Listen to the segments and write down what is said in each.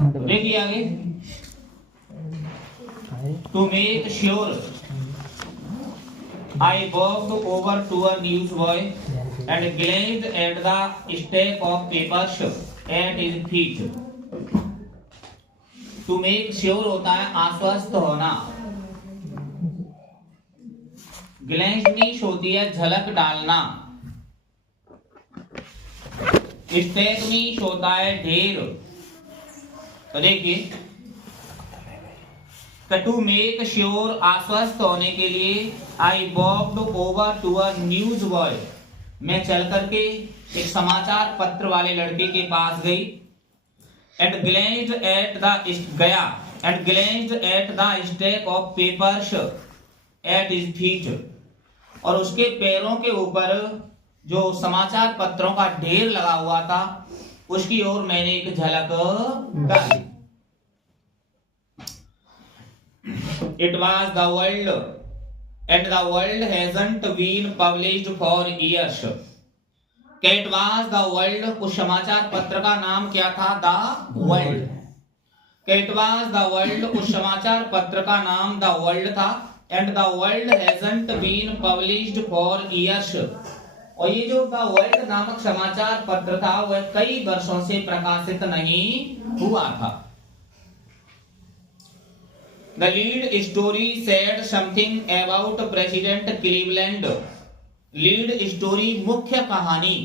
देखिए आगे, to make sure I walked over to a newsboy and glanced at the stack of papers at his feet. To make sure होता है आश्वस्त होना, glens होती है झलक डालना, स्टैक मीन्स होता है ढेर। तो देखिए, टू मेक श्योर आश्वस्त होने के लिए, I walked over to a newsboy, मैं चल करके एक समाचार पत्र वाले लड़के के पास गई। एंड ग्लेंस्ड एट द गया and glanced at the stack of papers at his feet, और उसके पैरों के ऊपर जो समाचार पत्रों का ढेर लगा हुआ था उसकी ओर मैंने एक झलक डाली। It was the world, and the world hasn't been published for years. It was the world, उस समाचार पत्र का नाम क्या था? The World. It was the world, उस समाचार पत्र का नाम The World था, and the world hasn't been published for years. और ये जो The World नामक समाचार पत्र था वह कई वर्षों से प्रकाशित नहीं हुआ था। The lead story said something about President Cleveland. Lead story मुख्य कहानी।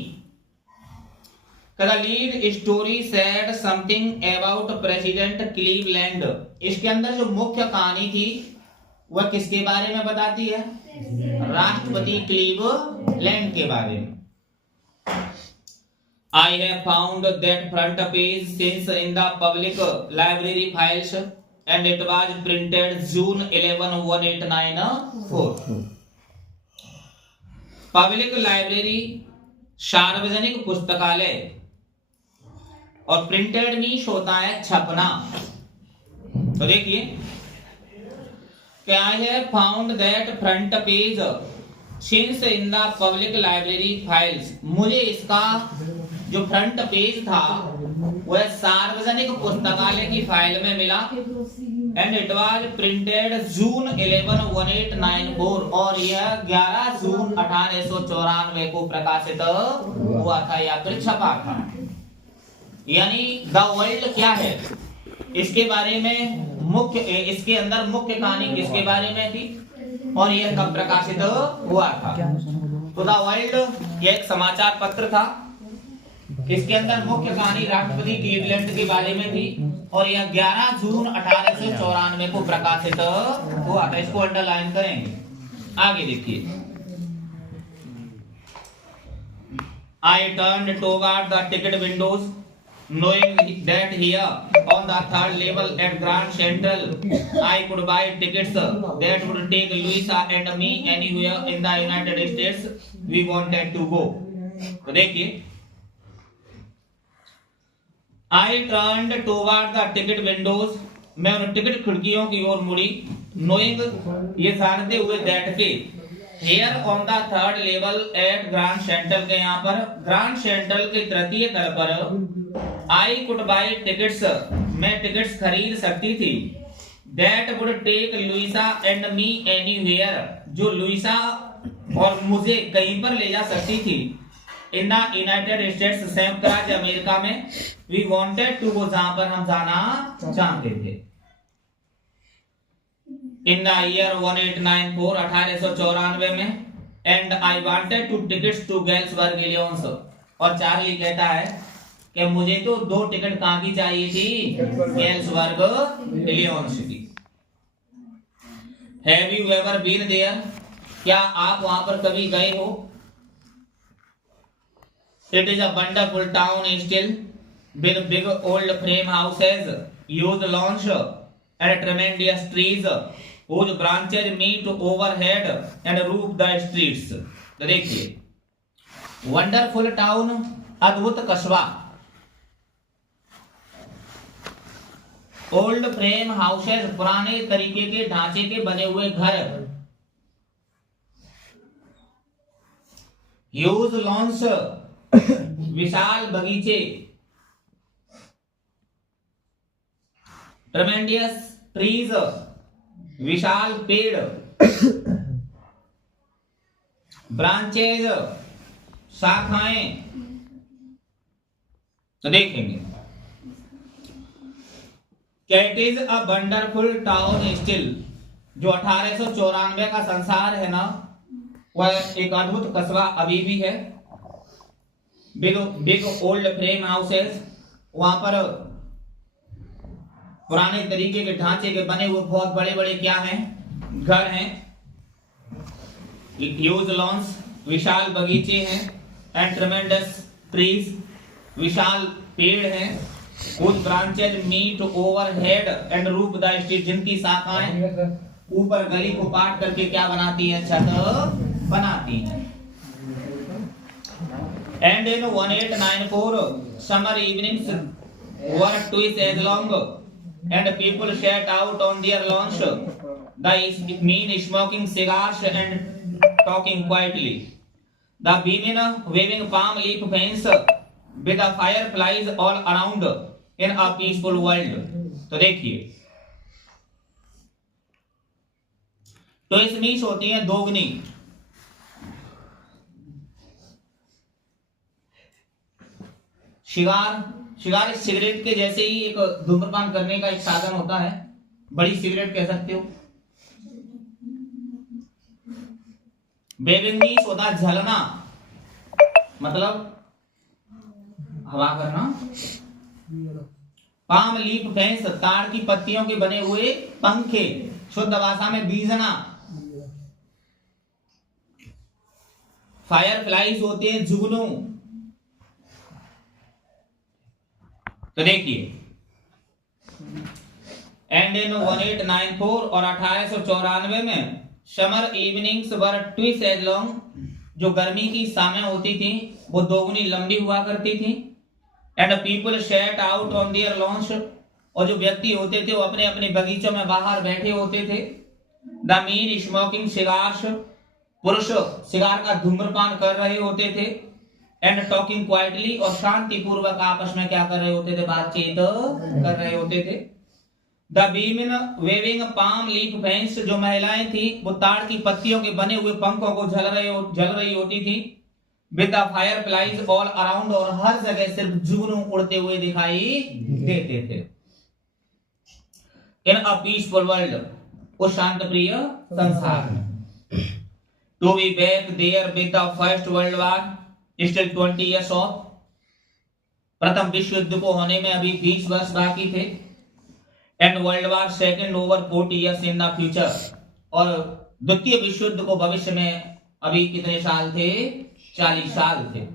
The lead story said something about President Cleveland. इसके अंदर जो मुख्य कहानी थी वह किसके बारे में बताती है? राष्ट्रपति क्लीवलैंड के बारे में। I have found that front page since in the public library files. And it was printed June 11, 1894. Public library सार्वजनिक पुस्तकालय, और प्रिंटेड मीन्स होता है छपना। तो देखिए, I have found that front page since in the public library files. मुझे इसका जो फ्रंट पेज था वह सार्वजनिक पुस्तकालय की फाइल में मिला। एंड इट वाज प्रिंटेड जून 11, 1894, और यह 11 जून 1894 को प्रकाशित हुआ था या फिर छपा था। यानी द वर्ल्ड क्या है, इसके बारे में मुख्य, इसके अंदर मुख्य कहानी किसके बारे में थी और यह कब प्रकाशित हुआ था? तो द वर्ल्ड यह एक समाचार पत्र था, इसके अंदर मुख्य कहानी राष्ट्रपति क्लीवलैंड के बारे में थी, और यह 11 जून 1894 को प्रकाशित हुआ था। इसको अंडरलाइन करेंगे। आगे देखिए, I turn toward the ticket Windows knowing that here on the third level at Grand Central I could buy tickets that would take Louisa and me anywhere in the United States we wanted to go. तो देखिए, I turned toward the ticket windows, मैं उन ticket खिड़कियों की ओर मुड़ी, knowing ये जानते हुए that के here on the third level at Grand Central के यहाँ पर ग्रांड सेंट्रल के तृतीय तल पर I could buy tickets, मैं टिकट्स खरीद सकती थी। That would take Louisa and me anywhere, जो लुइसा और मुझे कहीं पर ले जा सकती थी। In the United States, संयुक्त राज्य अमेरिका में, we wanted to go, जहां पर हम जाना चाहते थे। In the year 1894, 1894 में, and I wanted to tickets to Galesburg, Illinois, और चार्ली कहता है कि मुझे तो 2 टिकट कहां की चाहिए थी? गेल्सबर्ग, इलिनॉइस की। Have you ever been there? क्या आप वहां पर कभी गए हो? It is a wonderful town still, with big old frame houses, huge lawns, and tremendous trees whose branches meet overhead and roof the streets. तो देखिए, वंडरफुल टाउन, अद्भुत कस्बा, ओल्ड फ्रेम हाउसेस, पुराने तरीके के ढांचे के बने हुए घर, ह्यूज लॉन्स, विशाल बगीचे, ट्रेमेंडियस ट्रीज, विशाल पेड़, ब्रांचेज, शाखाएं। तो देखेंगे it is a wonderful town still, जो 1894 का संसार है ना, वह एक अद्भुत कस्बा अभी भी है। Big big old frame houses, वहां पर पुराने तरीके के ढांचे के बने हुए बहुत बड़े बड़े क्या हैं, घर हैं। ह्यूज लॉन्स, विशाल बगीचे हैं। एंड ट्रेमेंडस ट्रीज, विशाल पेड़ हैं। कुछ branches meet overhead and roof the street, जिनकी शाखाएं ऊपर गली को पाट करके क्या बनाती है, छत बनाती है। And in 1894 summer evenings were twice as long and people sat out on their lawns, the men smoking cigars and talking quietly, the women waving palm leaf fans with the fireflies all around in a peaceful world। तो देखिए, तो इसमें होती है दोगुनी। Cigar cigarette के जैसे ही एक धूम्रपान करने का एक साधन होता है, बड़ी सिगरेट कह सकते हो। वेविंग मीन्स होता है झलना, मतलब हवा करना। पाम लीफ फैंस, ताड़ की पत्तियों के बने हुए पंखे, शुद्ध भाषा में बीजना। फायर फ्लाइज होते हैं जुगनू। तो देखिए, एंड इन 1894 और 1894 में समर इवनिंग्स वर ट्विस एज लॉन्ग, जो गर्मी की शामें होती थी वो दोगुनी लंबी हुआ करती थी। And people set out on their lawns, और जो व्यक्ति होते थे वो अपने अपने बगीचों में बाहर बैठे होते थे। द मीन स्मोकिंग सिगार्स, पुरुष सिगार का धूम्रपान कर रहे होते थे। एंड टॉकिंग क्वाइटली, और शांति पूर्वक आपस में क्या कर रहे होते थे, बातचीत कर रहे होते थे। The women waving palm leaf fans, जो महिलाएं थी वो ताड़ की पत्तियों के बने हुए पंखों को झल रही होती थी। With the fire flies all around, और हर जगह सिर्फ जुगनू उड़ते हुए दिखाई देते थे। इन अ पीसफुल वर्ल्ड, उस शांत प्रिय संसार में। To be back there with the first world war still 20 years off, प्रथम विश्व युद्ध को होने में अभी 20 वर्ष बाकी थे। And world war second over 40 years in the future, और द्वितीय विश्व युद्ध को भविष्य में अभी कितने साल थे, 40 साल थे।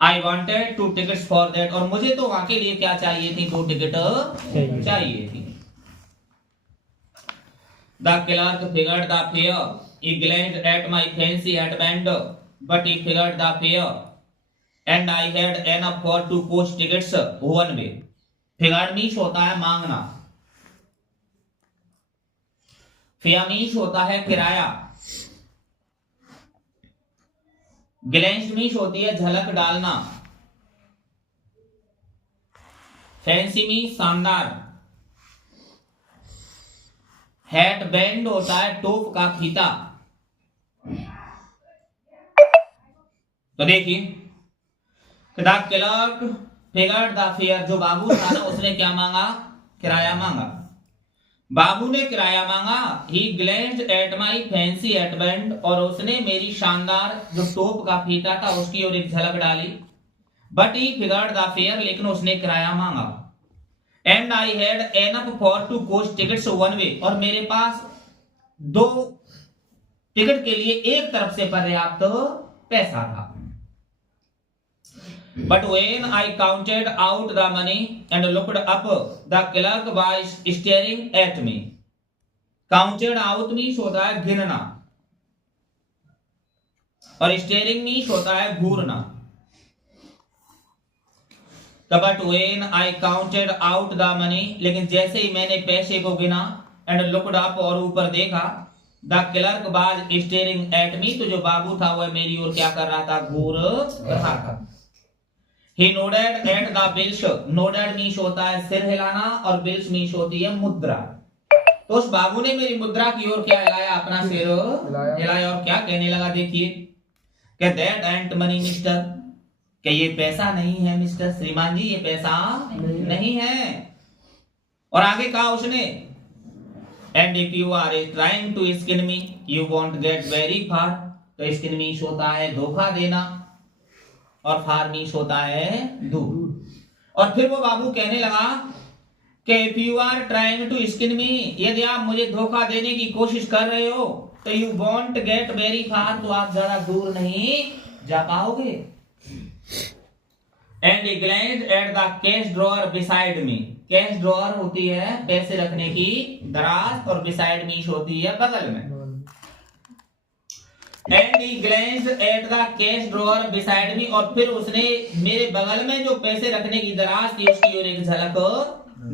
I wanted 2 tickets for that, और मुझे तो वहां के लिए क्या चाहिए थी, 2 टिकट चाहिए थी। The clerk figured the fair, he glanced at my fancy headband, but he figured the fare, and I had enough for 2 coach tickets one way। फिगर मीश होता है मांगना, फियामीश होता है किराया, ग्लेंस्ड मीश होती है झलक डालना, फैंसी मीश शानदार, हेड बैंड होता है टोप का फीता। तो देखिए, the clerk figured the fair, जो बाबू था ना उसने क्या मांगा, किराया मांगा। बाबू ने किराया मांगा। ही ग्लेंस्ड एट माई फैंसी हेडबैंड, और उसने मेरी शानदार जो टोप का फीता था उसकी ओर एक झलक डाली। But he figured the fair, लेकिन उसने किराया मांगा। And I had enough for 2 coach tickets one way, और मेरे पास 2 टिकट के लिए एक तरफ से पर्याप्त पैसा था। But when I counted out the money and looked up, the clerk was staring at me। Counted out means होता है गिनना, और staring means होता है घूरना। But when I counted out the money, लेकिन जैसे ही मैंने पैसे को गिना and looked up, और ऊपर देखा, the clerk was staring at me, तो जो बाबू था वह मेरी ओर क्या कर रहा था, घूर रहा था। He nodded at the bills. Nodded means होता है सिर हिलाना और बिल्स मीन्स होती है मुद्रा। तो उस बाबू ने मेरी मुद्रा की ओर क्या हिलाया, अपना सिर हिलाया और क्या कहने लगा, देखिए कि दैट एंट मनी मिस्टर, कि ये पैसा नहीं है मिस्टर, श्रीमान जी ये पैसा नहीं है। और आगे कहा उसने, and if you are trying to skin me you won't get very far. तो स्किन मीन्स होता है धोखा देना और फार मीन्स होता है दूर। और फिर वो बाबू कहने लगा कि if you are trying to skin me, यदि आप मुझे धोखा देने की कोशिश कर रहे हो तो you won't get very far, तो आप ज्यादा दूर नहीं जा पाओगे। And he glanced at the cash drawer beside me। Cash drawer होती है पैसे रखने की दराज और beside me होती है बगल में। And he glanced at the cash drawer beside me, और फिर उसने मेरे बगल में जो पैसे रखने की दराज थी उसकी ओर एक झलक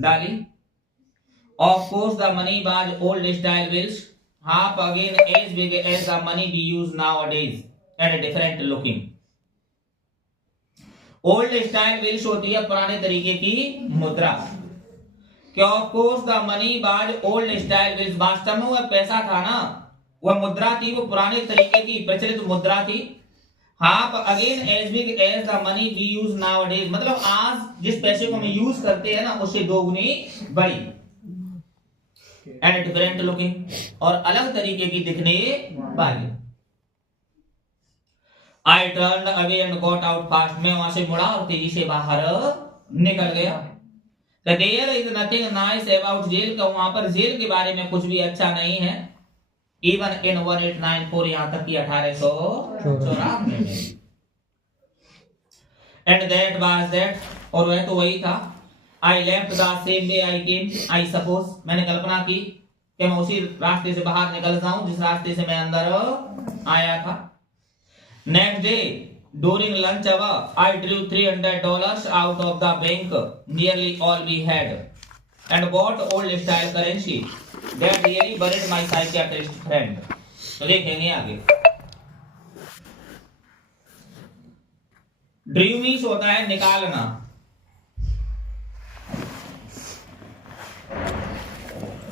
डाली। Of course the money was old style bills, half again as big as the money we use nowadays and different looking। Old style bills होती है पुराने तरीके की मुद्रा। ऑफ कोर्स द मनी बाज ओल्ड स्टाइल बिल्स, वास्तव में वह पैसा था ना, वह मुद्रा थी, वो पुराने तरीके की प्रचलित मुद्रा थी। Half again as big as the money we use nowadays, मतलब आज जिस पैसे को हम यूज करते हैं ना उससे दोगुनी बड़ी। एंड डिफरेंट लुकिंग, और अलग तरीके की दिखने वाली। I turned away and got out fast। मैं वहां से मुड़ा और तेजी से बाहर निकल गया। There is nothing nice about jail का, वहां पर जेल के बारे में कुछ भी अच्छा नहीं है। Even in 1894, यहाँ तक कि 1894 में। And that was that, और वह तो वही था। I left the same way I came, I suppose। मैंने कल्पना की कि मैं उसी रास्ते से बाहर निकल जाऊं जिस रास्ते से मैं अंदर आया था। Next day, during lunch hour, I drew $300 out of the bank, nearly all we had, and bought old style currency that really worried my psychiatrist friend। तो देखेंगे आगे। Drew means होता है निकालना।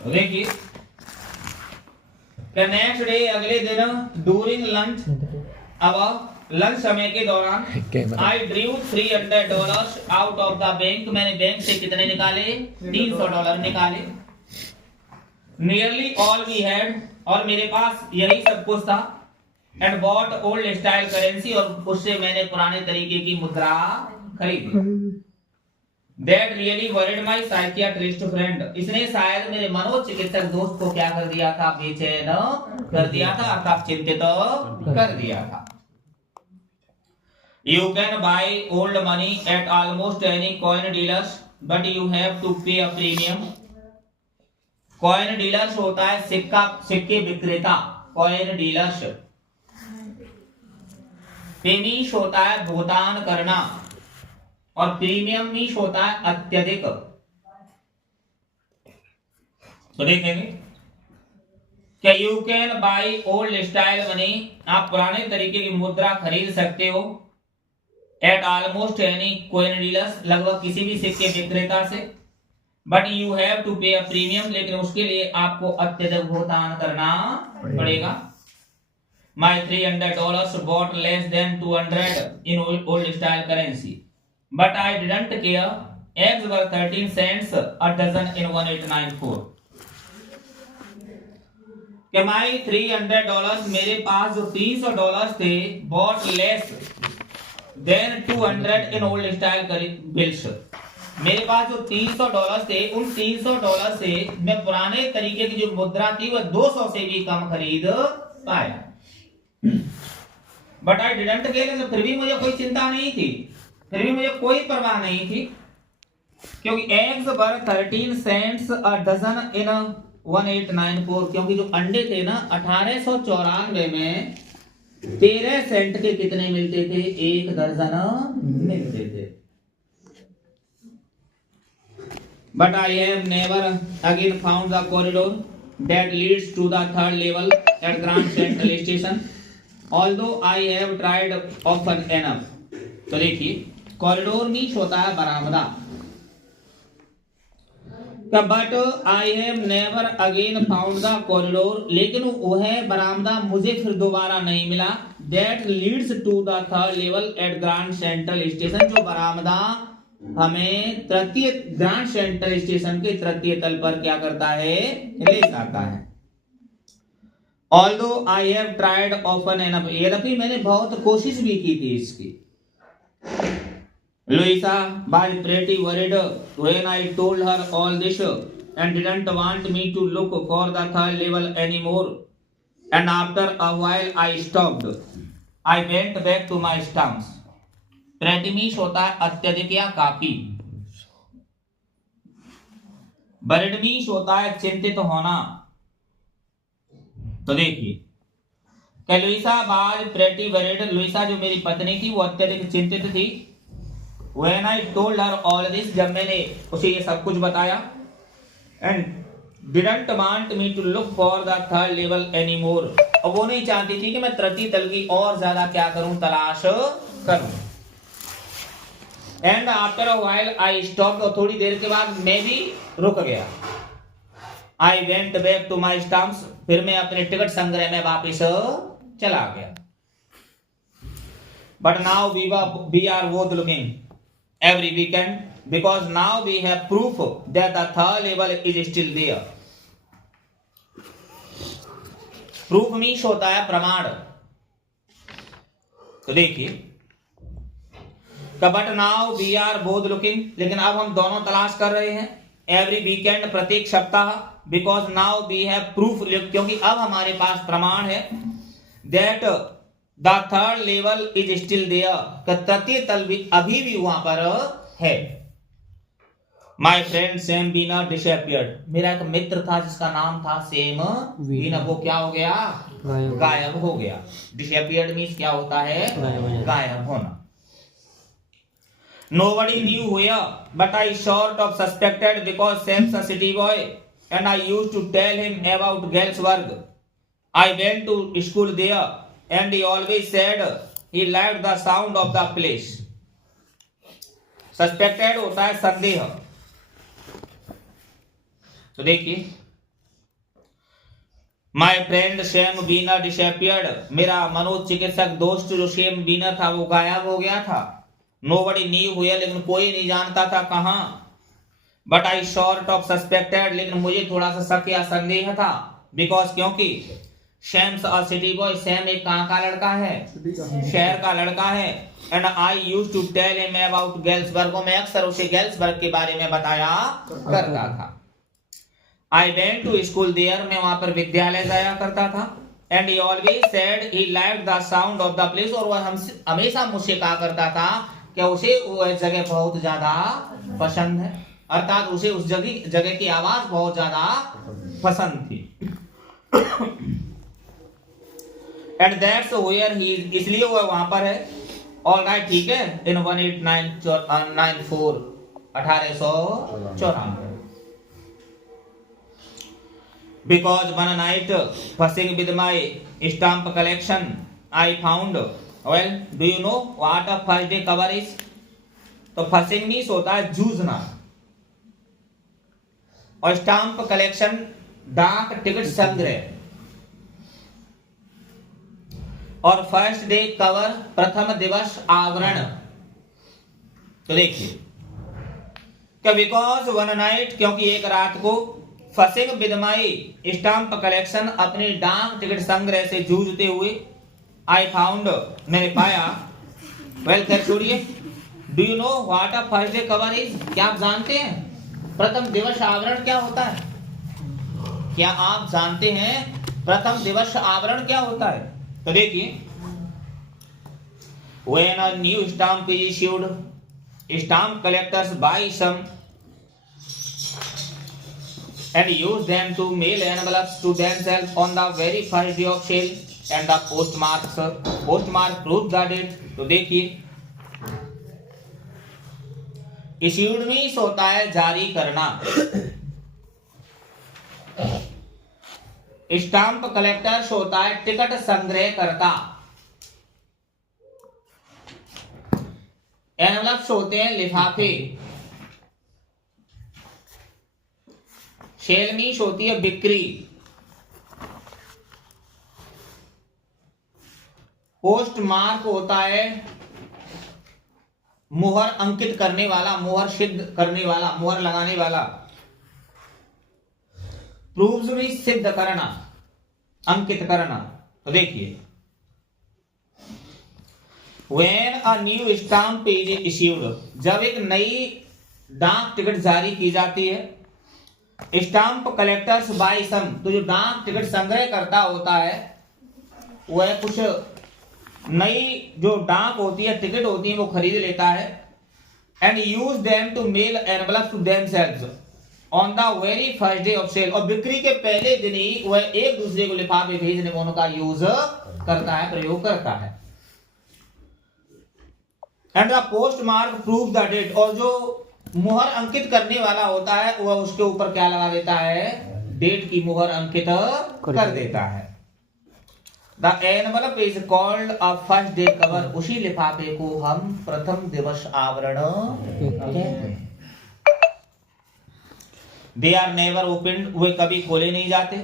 तो देखिए, नेक्स्ट डे अगले दिन, during lunch अब लंच समय के दौरान, I drew $300 out of the bank, मैंने बैंक से कितने निकाले, $300 निकाले। Nearly all we had, और मेरे पास यही सब कुछ था। And bought old style currency, और उससे मैंने पुराने तरीके की मुद्रा खरीदी। That really worried my psychiatrist friend, इसने शायद मेरे मनोचिकित्सक दोस्त को क्या कर दिया था, बेचैन कर दिया था, अर्थात चिंतित कर दिया था। You can buy old money at almost any coin dealers, but you have to pay a premium। coin dealers होता है सिक्के विक्रेता, coin dealers। पेमीश होता है भुगतान करना, और प्रीमियम मीश होता है अत्यधिक। तो देखेंगे कि you can buy old style money, आप पुराने तरीके की मुद्रा खरीद सकते हो। Eight almost any coin dealers, लगभग किसी भी सिक्के विक्रेता से। बट यू हैव टू पे अ प्रीमियम, लेकिन उसके लिए आपको अत्यधिक भुगतान करना पड़ेगा। माई $300 bought less than 200 in old style currency, but I didn't care। Eggs were 13 cents a dozen in 1894। कि माई $300, मेरे पास जो $300 थे, bought less than 200 in old style bills। मेरे पास जो $300 थे, उन $300 से मैं पुराने तरीके की जो मुद्रा थी वह 200 से भी कम खरीद पाया। बट आई डिडंट केयर, फिर भी मुझे कोई चिंता नहीं थी, फिर भी मुझे कोई परवाह नहीं थी, क्योंकि eggs were 13 cents a dozen in 1894, क्योंकि जो अंडे थे ना 1894 में 13 सेंट के कितने मिलते थे, एक दर्जन मिलते थे। But I have never again found the corridor that leads to the third level at Grand Central Station, although I have tried often enough। तो देखिए कॉरिडोर मीन्स होता है बरामदा। But I have never again found the corridor, लेकिन वह बरामदा मुझे फिर दोबारा नहीं मिला। That leads to the third level at Grand Central station, जो बरामदा हमें तृतीय ग्रांड सेंट्रल स्टेशन के तृतीय तल पर क्या करता है, ले जाता है। Although I have tried often enough, यद्यपि मैंने बहुत कोशिश भी की थी इसकी। Louisa was pretty worried when I told her all this and didn't want me to look for the third level anymore. And after a while I stopped. I went back to my stumps. Pretty means होता है अत्यधिक या काफी। Worried means होता है चिंतित होना। तो देखिए लुइसा बाज प्रेटी वरीड, लुइसा जो मेरी पत्नी थी वो अत्यधिक चिंतित थी। When I told her all this, जब मैंने उसे ये सब कुछ बताया, and didn't want me to look for the third level anymore, और वो नहीं चाहती थी कि मैं तृतीय तल की और ज्यादा क्या करूं, तलाश करूं। And after a while I stopped, और थोड़ी देर के बाद मैं भी रुक गया। I went back to my stumps, फिर मैं अपने टिकट संग्रह में वापस चला गया। But now we are both looking every weekend because now we have proof that the third level is still there. Proof means होता है प्रमाण। तो देखिए but now we are both looking, लेकिन अब हम दोनों तलाश कर रहे हैं। एवरी वीकेंड, प्रत्येक सप्ताह। Because now we have proof, क्योंकि अब हमारे पास प्रमाण है। That the third level is still there, तृतीय तल भी अभी भी वहां पर है। My friend Sam Weiner disappeared, मेरा एक मित्र था जिसका नाम था सैम बीनर, वो क्या हो गया, गायब हो गया। डिसअपियर्ड मींस क्या होता है, गायब होना। Nobody knew where, but I sort of suspected because Sam's a city boy and I used to tell him about Galesburg. I went to school there and he always said he liked the sound of the place. Suspected होता है संदेह। तो देखिए My friend Sam Beaner disappeared, मेरा मनोचिकित्सक दोस्त जो Sam बीनर था वो गायब हो गया था। Nobody knew where, लेकिन कोई नहीं जानता था कहां। But I sort of suspected, लेकिन मुझे थोड़ा सा शक या संदेह था। Because क्योंकि Sam's a city boy, Sam एक कहां का लड़का है, शहर का लड़का है। And I used to tell him about Galesburg, मैं अक्सर उसे गेल्सबर्ग के बारे में बताया करता था। I went to school there, मैं वहां पर विद्यालय जाया करता था। And he always said he liked the sound of the place, और वह हमेशा मुझसे कहा करता था कि उसे वो जगह बहुत ज्यादा पसंद है, अर्थात उसे उस जगह की आवाज बहुत ज्यादा पसंद थी। And that's where he is, इसलिए वो वहां पर है। All right, ठीक है। In 1894 1894 Because one night fussing with my stamp collection I found, well, do you know what a first day cover is? तो fussing मीन्स होता है जूझना, और स्टाम्प कलेक्शन डाक टिकट संग्रह, और फर्स्ट डे कवर प्रथम दिवस आवरण। तो देखिए बिकॉज वन नाइट, क्योंकि एक रात को, fussing with my stamp collection, अपनी डाक टिकट संग्रह से जूझते हुए, आई फाउंड, मैंने पाया। वेल खैर छोड़िए। Do you know what a first day cover is, क्या आप जानते हैं प्रथम दिवस आवरण क्या होता है? क्या आप जानते हैं प्रथम दिवस आवरण क्या होता है? तो देखिए when a new stamp is issued, stamp collectors buy some and use them to mail envelopes to themselves on the very first day of sale, and the postmark proves the date। तो देखिए issued means होता है जारी करना, stamp collectors होता है ticket संग्रह करता। एनवलप्स होते हैं लिफाफे, शेलमीश होती है बिक्री, पोस्ट मार्क होता है मुहर अंकित करने वाला, मुहर सिद्ध करने वाला, मुहर लगाने वाला। प्रूव्स में सिद्ध करना, अंकित करना। तो देखिए, When a new stamp is issued, जब एक नई डाक टिकट जारी की जाती है, स्टाम्प कलेक्टर्स बाय सम, तो जो डाक टिकट संग्रह करता होता है वह कुछ नई जो डाक होती है, टिकट होती है, वो खरीद लेता है। And use them to mail envelopes to themselves on the very first day of sale, और बिक्री के पहले दिन ही वह एक दूसरे को लिफाफे भेजने में उनका यूज करता है, प्रयोग करता है। And the postmark prove the date, और जो मुहर अंकित करने वाला होता है वह उसके ऊपर क्या लगा देता है, डेट की मुहर अंकित कर देता है। The envelope is called a first day cover, उसी लिफाफे को हम प्रथम दिवस आवरण कहते हैं। दे आर नेवर ओपन्ड, वे कभी खोले नहीं जाते।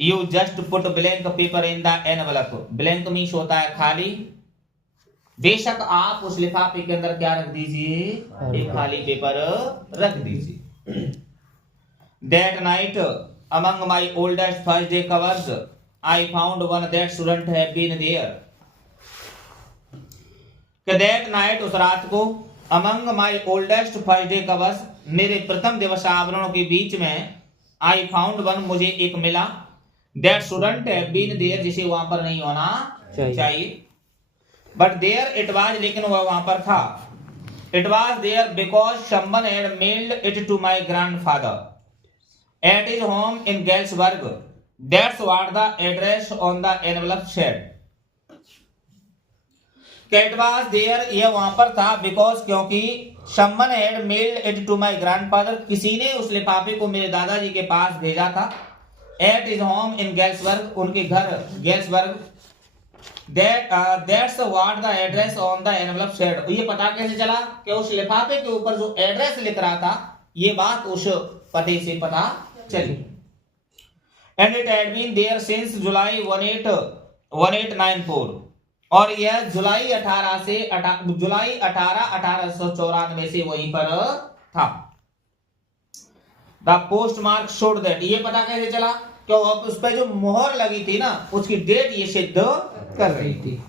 You just put blank paper in the envelope, blank means होता है खाली। बेशक आप उस लिफाफे के अंदर क्या रख दीजिए, एक खाली पेपर रख दीजिए। That night among my oldest first day covers I found one that shouldn't have been there. That night, उस रात को, among my oldest first day covers, मेरे प्रथम दिवस आवरणों के बीच में, I found one, मुझे एक मिला, that shouldn't have been there, जिसे वहां पर नहीं होना चाहिए। But there it was, लेकिन वह वहां पर था। It was there because someone had mailed it to my grandfather at his home in Galesburg. That's what the address on the envelope said. It was there, यह वहां पर था, because क्योंकि someone had mailed it to my grandfather, किसी ने उस लिफाफे को मेरे दादाजी के पास भेजा था। At his home in Galesburg, उनके घर Galesburg. That's what the address on the envelope said. ये पता कैसे चला कि उस लिफाफे के ऊपर जो एड्रेस लिख रहा था, ये बात उस पते से पता चली। And it had been there since July 1894, और यह जुलाई 1894 से वहीं पर था। The postmark showed that, ये पता कैसे चला कि उस पर जो मोहर लगी थी ना, उसकी डेट ये सिद्ध कर रही थी।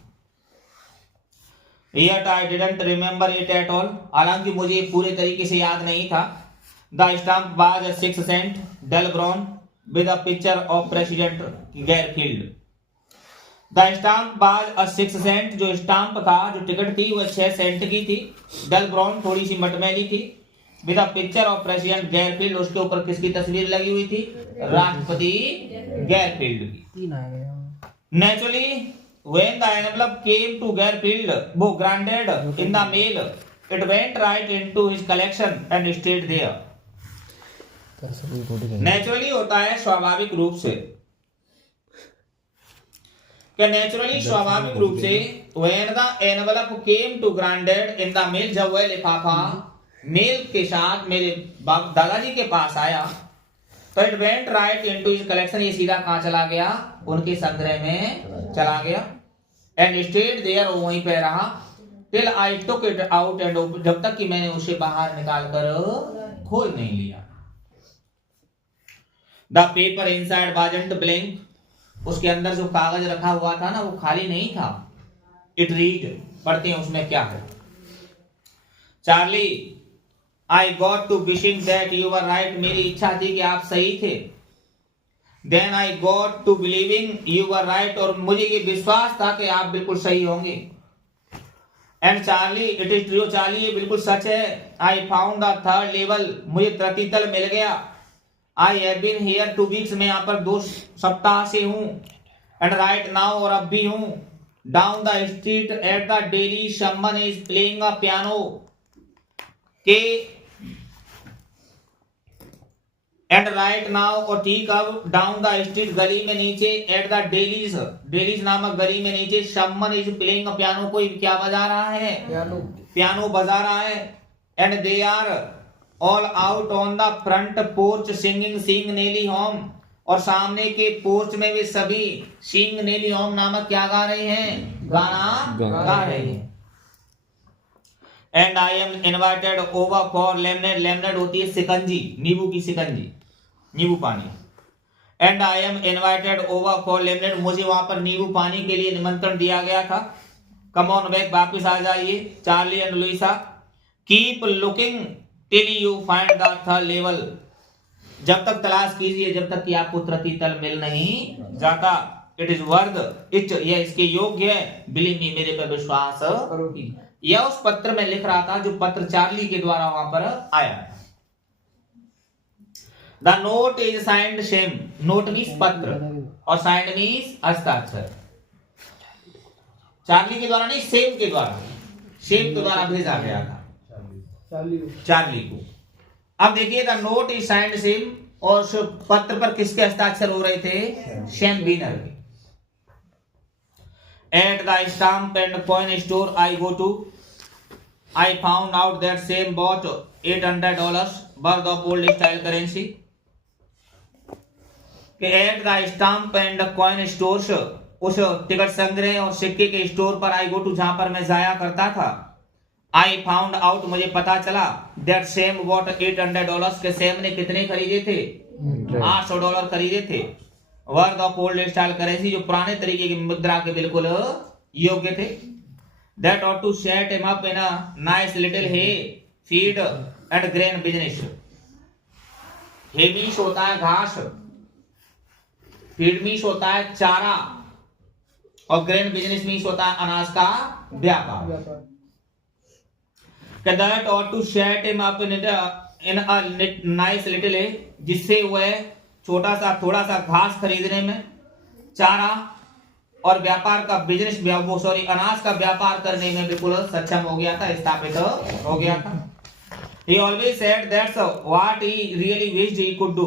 Yet I didn't remember it at all, हालांकि मुझे पूरे तरीके से याद नहीं था। The stamp was a 6 cent dull brown with a picture of President Garfield. The stamp was a 6 cent, जो स्टाम्प था, जो टिकट थी, वह 6 सेंट की थी। डल ब्राउन, थोड़ी सी मटमैली थी। With a picture of president Garfield, उसके ऊपर किसकी तस्वीर लगी हुई थी, राष्ट्रपति गैरफील्ड की। Naturally when the envelope came to Garfield, वो granted in the mail, it went right into his collection and stayed there. Naturally होता है स्वाभाविक रूप से, क्या नेचुरली स्वाभाविक रूप से, when the envelope came to granted in the mail, जब वह लिफाफा मेल के साथ मेरे दादाजी के पास आया, तो it went right into his collection, ये सीधा कहाँ चला गया, उनके संग्रह में चला गया। And stayed there, वो वहीं पे रहा, till I took it out and opened, जब तक कि मैंने उसे बाहर निकाल कर खोल नहीं लिया। The paper inside wasn't blank, उसके अंदर जो कागज रखा हुआ था ना, वो खाली नहीं था। It read, पढ़ते हैं उसमें क्या है। Charlie, I got to wishing that you were right, मेरी इच्छा थी कि आप सही थे। Then I got to believing you were right, और मुझे ये विश्वास था कि आप बिल्कुल सही होंगे। And Charlie, it is true, Charlie, ये बिल्कुल सच है। I found the third level, मुझे तृतीय तल मिल गया। I have been here 2 weeks, मैं यहाँ पर 2 सप्ताह से हूँ। And right now, और अब भी हूँ। Down the street at the deli, someone is playing a piano. के एंड राइट नाउ और ठीक अब डाउन द स्ट्रीट गली में नीचे एट द डेलीज, डेलीज नामक गली में नीचे someone is playing a piano, कोई क्या बजा रहा है? पियानो बजा रहा है। And they are all out on the front porch singing sing Nelly home, और सामने के पोर्च में भी सभी सिंग नेली होम नामक क्या गा रहे हैं? गाना गा रहे हैं। And I am invited over for lemonade, lemonade होती है शिकंजी, नींबू की शिकंजी, नींबू पानी। And I am invited over for lemonade, मुझे वहां पर नींबू पानी के लिए निमंत्रण दिया गया था। कम ऑन बैक, वापिस आ जाइए। Charley and Louisa, keep looking till you find the third level, जब तक तलाश कीजिए जब तक कि आपको तृतीय तल मिल नहीं जाता। इट इज वर्थ इट, यह इसके योग्य है। बिलीव मी, मेरे पर विश्वास करो। यह उस पत्र में लिख रहा था जो पत्र चार्ली के द्वारा वहां पर आया। The note is signed Sam, note means पत्र और साइंड मीन्स हस्ताक्षर। चार्ली के द्वारा नहीं, शेम के द्वारा, शेम के द्वारा भेजा गया था चार्ली को। अब देखिए, the note is signed Sam, और उस पत्र पर किसके हस्ताक्षर हो रहे थे? शेम बीनर के। At the stamp and coin store I go to, I found out that Sam bought $800 worth of old style currency. At the stamp and coin stores, उस टिकट संग्रह और सिक्के के स्टोर पर I go to, जहां पर मैं जाया करता था। I found out, मुझे पता चला, that Sam bought $800, के सैम ने कितने खरीदे थे? $800 खरीदे थे। Worth of old style currency, जो पुराने तरीके की मुद्रा के बिल्कुल योग्य थे। That ought to set him up in a nice little hay feed and grain business. Hay means होता है घास, फीड मीन्स होता है चारा, और ग्रेन बिजनेस मीन्स होता है अनाज का व्यापार। That ought to set him up in a nice little hay, जिससे वह छोटा सा थोड़ा सा घास खरीदने में, चारा और व्यापार का बिजनेस, अनाज का व्यापार करने में बिल्कुल सक्षम हो गया था, स्थापित हो गया था। He always said that's what he really wished he could do.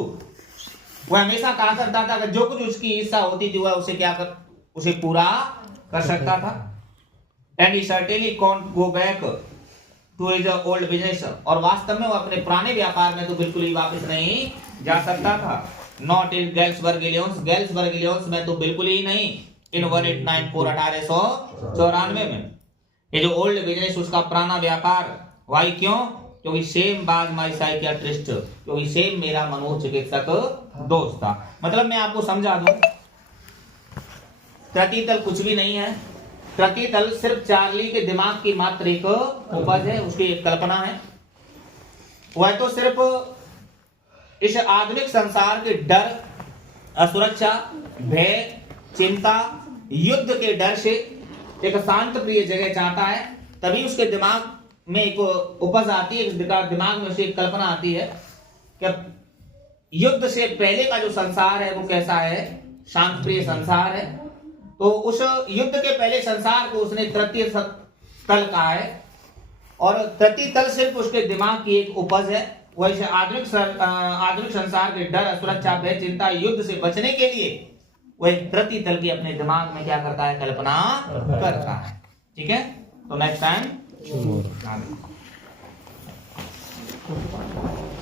वह हमेशा कहा करता था कि जो कुछ उसकी इच्छा होती थी वह उसे क्या कर, उसे पूरा कर सकता था। And he certainly can't go back to his old business, और वास्तव में वो अपने पुराने व्यापार में तो बिल्कुल ही वापस नहीं जा सकता था। नॉट इन गैल्सबर्ग इलियंस, गैल्सबर्ग इलियंस में तो बिल्कुल ही नहीं। इन 1894 1894 में ये जो ओल्ड बिजनेस, उसका पुराना व्यापार। वाई, क्यों? क्योंकि सेम बाज माई साइकियाट्रिस्ट, क्योंकि सेम मेरा मनोचिकित्सक दोस्त था। मतलब मैं आपको समझा दूं, तृतीय तल कुछ भी नहीं है। तृतीय तल सिर्फ चार्ली के दिमाग की मात्र एक उपज है, उसकी एक कल्पना है। वह तो सिर्फ इस आधुनिक संसार के डर, असुरक्षा, भय, चिंता, युद्ध के डर से एक शांत प्रिय जगह चाहता है। तभी उसके दिमाग में एक उपज आती है, दिमाग में उसे एक कल्पना आती है कि युद्ध से पहले का जो संसार है वो कैसा है? शांत प्रिय संसार है। तो उस युद्ध के पहले संसार को उसने तृतीय तल कहा है, और तृतीय तल सिर्फ उसके दिमाग की एक उपज है। वैसे आधुनिक संसार के डर, असुरक्षा, भय, चिंता, युद्ध से बचने के लिए वह तृतीय तल की अपने दिमाग में क्या करता है? कल्पना करता है। ठीक है, तो नेक्स्ट टाइम